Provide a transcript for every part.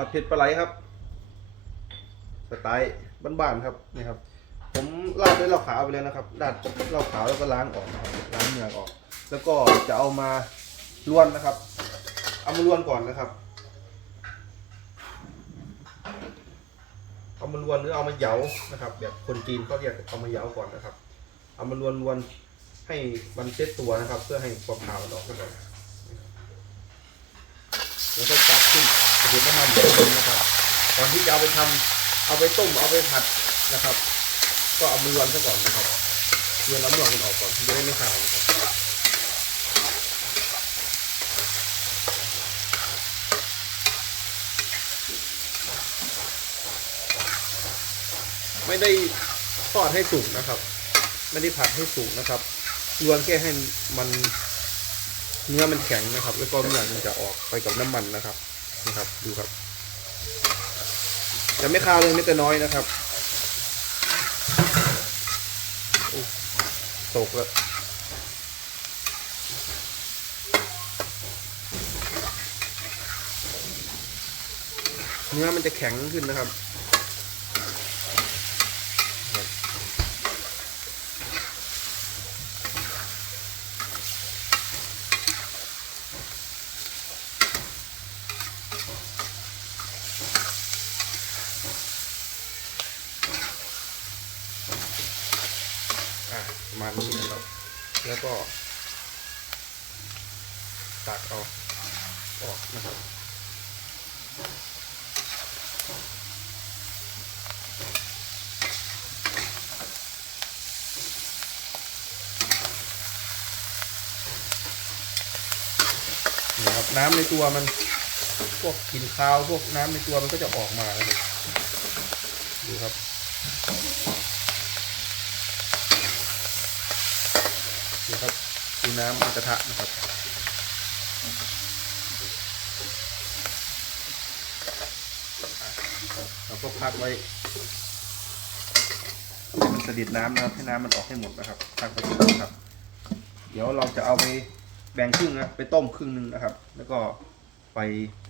ผัดเผ็ดปลาไหลครับ สไตล์บ้านๆครับนี่ครับ ผมราดด้วยเหล้าขาวไปแล้วนะครับราดเหล้าขาวแล้วก็ล้างออกนะครับล้างเนื้อออก แล้วก็จะเอามาล้วนนะครับ เอามาล้วนก่อนนะครับ เอามาล้วนหรือเอามาเหยานะครับ แบบคนจีนเขาเรียกเอามาเหยาก่อนนะครับ เอามาล้วนล้วนให้มันเซ็ตตัวนะครับ เพื่อให้ความขาวออกนแล้วก็จับขึ้นกระ เด็นน้ำมันเดือดนะครับก่อนที่จะเอาไปทำเอาไปต้มเอาไปผัดนะครับ ก็เอามาล้วนซะก่อนนะครับล้วนน้ำหนองมันออกก่อนจะได้ไม่ขาวนะครับไม่ได้ทอดให้สุกนะครับ ไม่ได้ผัดให้สุกนะครับรวนแค่ให้มันเนื้อมันแข็งนะครับ แล้วก็เนื้อมันจะออกไปกับน้ำมันนะครับ นะครับดูครับจะไม่คาวเลยไม่แต่น้อยนะครับตกแล้วเนื้อมันจะแข็งขึ้นนะครับ มาณนี้นะครับ แล้วก็ตักเอาออกนะครับนี่ครับน้ำในตัวมันพวกกลิ่นคาวพวกน้ำในตัวมันก็จะออกมาดูครับ นี่ครับดู น้ำในกระทะนะครับ เราก็พักไว้ให้มันสดิดน้ำนะครับให้น้ำมันออกให้หมดนะครับพักไว้ก่อนนะครับ เดี๋ยวเราจะเอาไปแบ่งครึ่งนะไปต้มครึ่งหนึ่งนะครับ แล้วก็ไป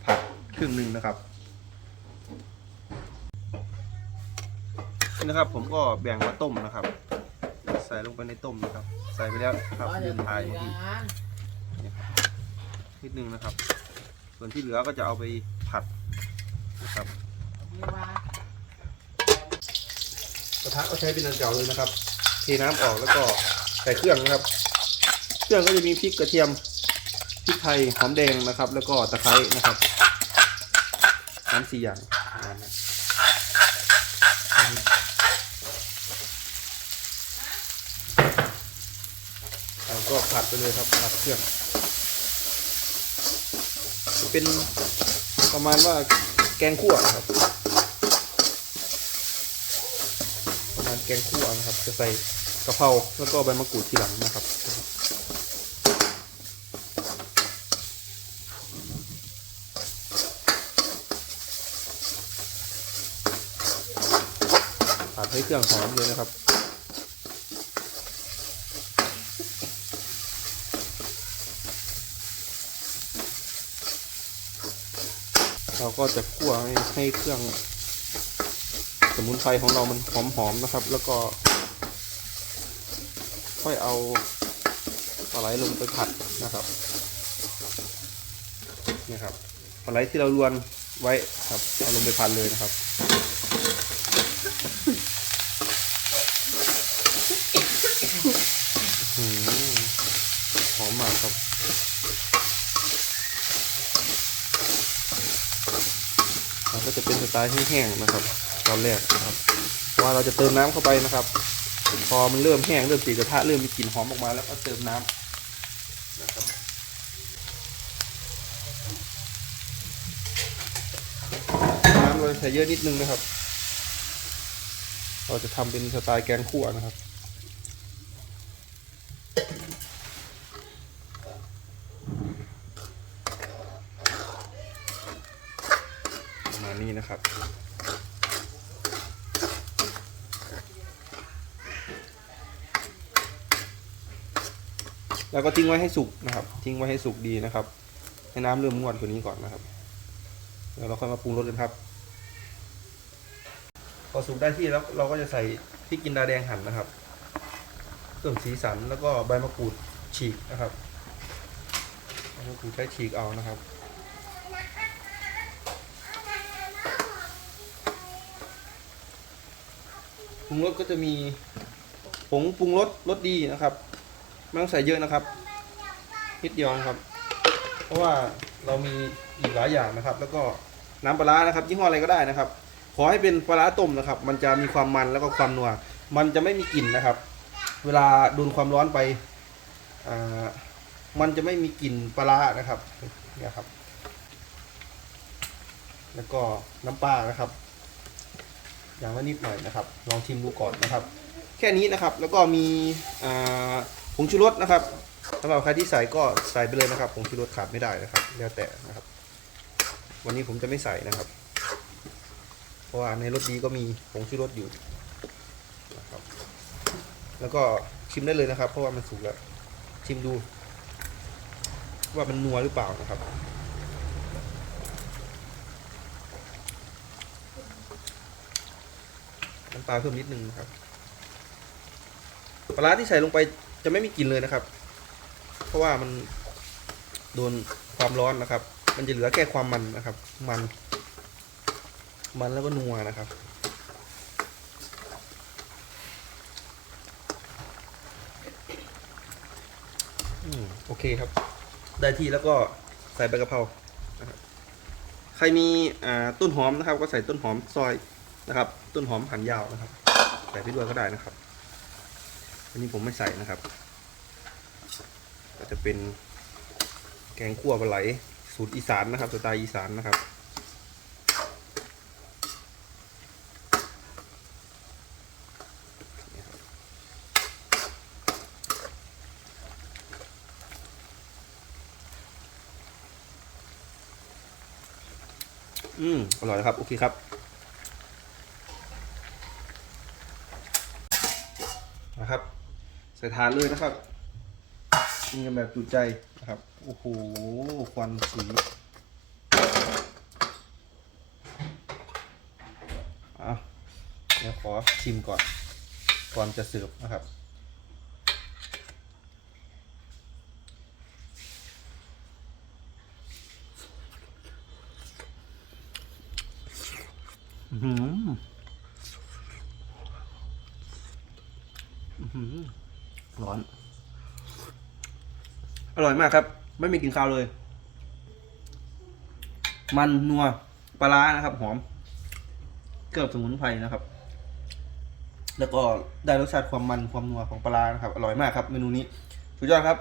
ผัดครึ่งหนึ่งนะครับนี่นะครับผมก็แบ่งมาต้มนะครับ ใส่ลงไปในต้มนะครับ ใส่ไปแล้วนะครับเดินถ่ายอยู่ที่นิดนึงนะครับ ส่วนที่เหลือก็จะเอาไปผัดนะครับกระทะก็ใช้เป็นอันเก่าเลยนะครับเทน้ำออกแล้วก็ใส่เครื่องนะครับ เครื่องก็จะมีพริกกระเทียมพริกไทยหอมแดงนะครับ แล้วก็ตะไคร้นะครับน้ำสี่อย่างประมาณนั้นเราก็ ผัดไปเลยครับผัดเครื่องจะเป็นประมาณว่าแกงคั่วนะครับ ประมาณแกงคั่วนะครับ จะใส่กะเพราแล้วก็ใบมะกรูดทีหลังนะครับผัดให้เครื่องหอมเลยนะครับ เราก็จะคั่วให้ให้เครื่อง สมุนไพรของเรามันหอมๆนะครับ แล้วก็ ค่อยเอาปลาไหลลงไปผัดนะครับนี่ครับปลาไหลที่เราลวนไว้ครับเอาลงไปผัดเลยนะครับ อืมหอมมากครับ มันก็จะเป็นสไตล์แห้งๆนะครับ ตอนแรกนะครับเพราะว่าเราจะเติมน้ำเข้าไปนะครับ พอมันเริ่มแห้งเริ่มสีกระทะเริ่มมีกลิ่นหอมออกมาแล้วก็เติมน้ำนะครับน้ำเราใส่เยอะนิดนึงนะครับ เราจะทำเป็นสไตล์แกงคั่วนะครับ ประมาณ นี้นะครับ แล้วก็ทิ้งไว้ให้สุกนะครับ ทิ้งไว้ให้สุกดีนะครับ ให้น้ำเริ่มงวดกว่านี้ก่อนนะครับเดี๋ยวเราค่อยมาปรุงรสกันครับพอสุกได้ที่แล้วเราก็จะใส่พริกจินดาแดงหั่นนะครับเพิ่มสีสันแล้วก็ใบมะกรูดฉีกนะครับใบมะกรูดใช้ฉีกเอานะครับ รุงรสก็จะมีผงปรุงรสรสดีนะครับ ไม่ต้องใส่เยอะนะครับ นิดเดียวนะครับ เพราะว่าเรามีอีกหลายอย่างนะครับ แล้วก็น้ำปลาร้านะครับยี่ห้ออะไรก็ได้นะครับ ขอให้เป็นปลาต้มนะครับ มันจะมีความมันแล้วก็ความนัว มันจะไม่มีกลิ่นนะครับ เวลาโดนความร้อนไปอ่ามันจะไม่มีกลิ่นปลาร้านะครับเนี่ยครับ แล้วก็น้ำปลานะครับ อย่างละนิดหน่อยนะครับ ลองชิมดูก่อนนะครับ แค่นี้นะครับแล้วก็มีผงชูรสนะครับสำหรับใครที่ใส่ก็ใส่ไปเลยนะครับผงชูรสขาดไม่ได้นะครับ แล้วแต่นะครับ วันนี้ผมจะไม่ใส่นะครับ เพราะว่าในรสดีก็มีผงชูรสอยู่นะครับ แล้วก็ชิมได้เลยนะครับ เพราะว่ามันสุกแล้วชิมดู ว่ามันนัวหรือเปล่านะครับ น้ำป ลาเพิ่มนิดนึงนะครับปลาที่ใส่ลงไปจะไม่มีกลิ่นเลยนะครับ เพราะว่ามันโดนความร้อนนะครับ มันจะเหลือแค่ความมันนะครับ มัน มันแล้วก็นัวนะครับอโอเคครับ ได้ที่แล้วก็ใส่ใบกะเพรานะครใครมีต้นหอมนะครับ ก็ใส่ต้นหอมซอย นะครับ ต้นหอมหั่นยาวนะครับใส่ไปด้วยก็ได้นะครับ อันนี้ผมไม่ใส่นะครับ ก็จะเป็นแกงคั่วปลาไหลสูตรอีสานนะครับสไตล์อีสานนะครับอืมอร่อยครับ โอเคครับนะครับ ใส่ทานเลยนะครับกินกันแบบจุใจนะครับ โอ้โห ควันสี อะเดี๋ยวขอชิมก่อน ก่อนจะเสิร์ฟนะครับอื้อหืออื้อหือร้อน อ ร่อยมากครับ ไม่มีกลิ่นคาวเลย มันนัวปลานะครับ หอม เกือบสมุนไพรนะครับ แล้วก็ได้รสชาติความมันความนัวของปลาร้านะครับ อร่อยมากครับ เมนูนี้สุดยอดครับ